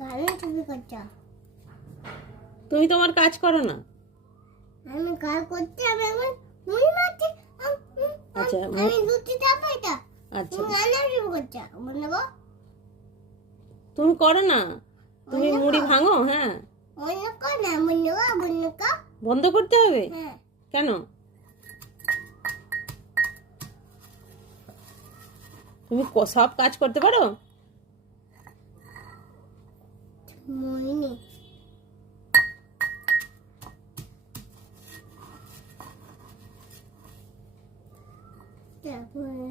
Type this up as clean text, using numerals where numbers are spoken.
গানে ছবি করছো। তুমি তোমার কাজ করো না। আমি কাজ করতে হবে এখন মুড়ি মারতে। আচ্ছা আমি দুধ চাপ এটা। আচ্ছা তুমি গানে ছবি করছো বলবো। তুমি করো না, তুমি অন্য মুড়ি কাজ। ভাঙো। হ্যাঁ, অন্য কাজ না বলবো বন্ধ করতে হবে। হ্যাঁ কেন? তুমি সব কাজ করতে পারো? মুড়ি নেই। তারপরে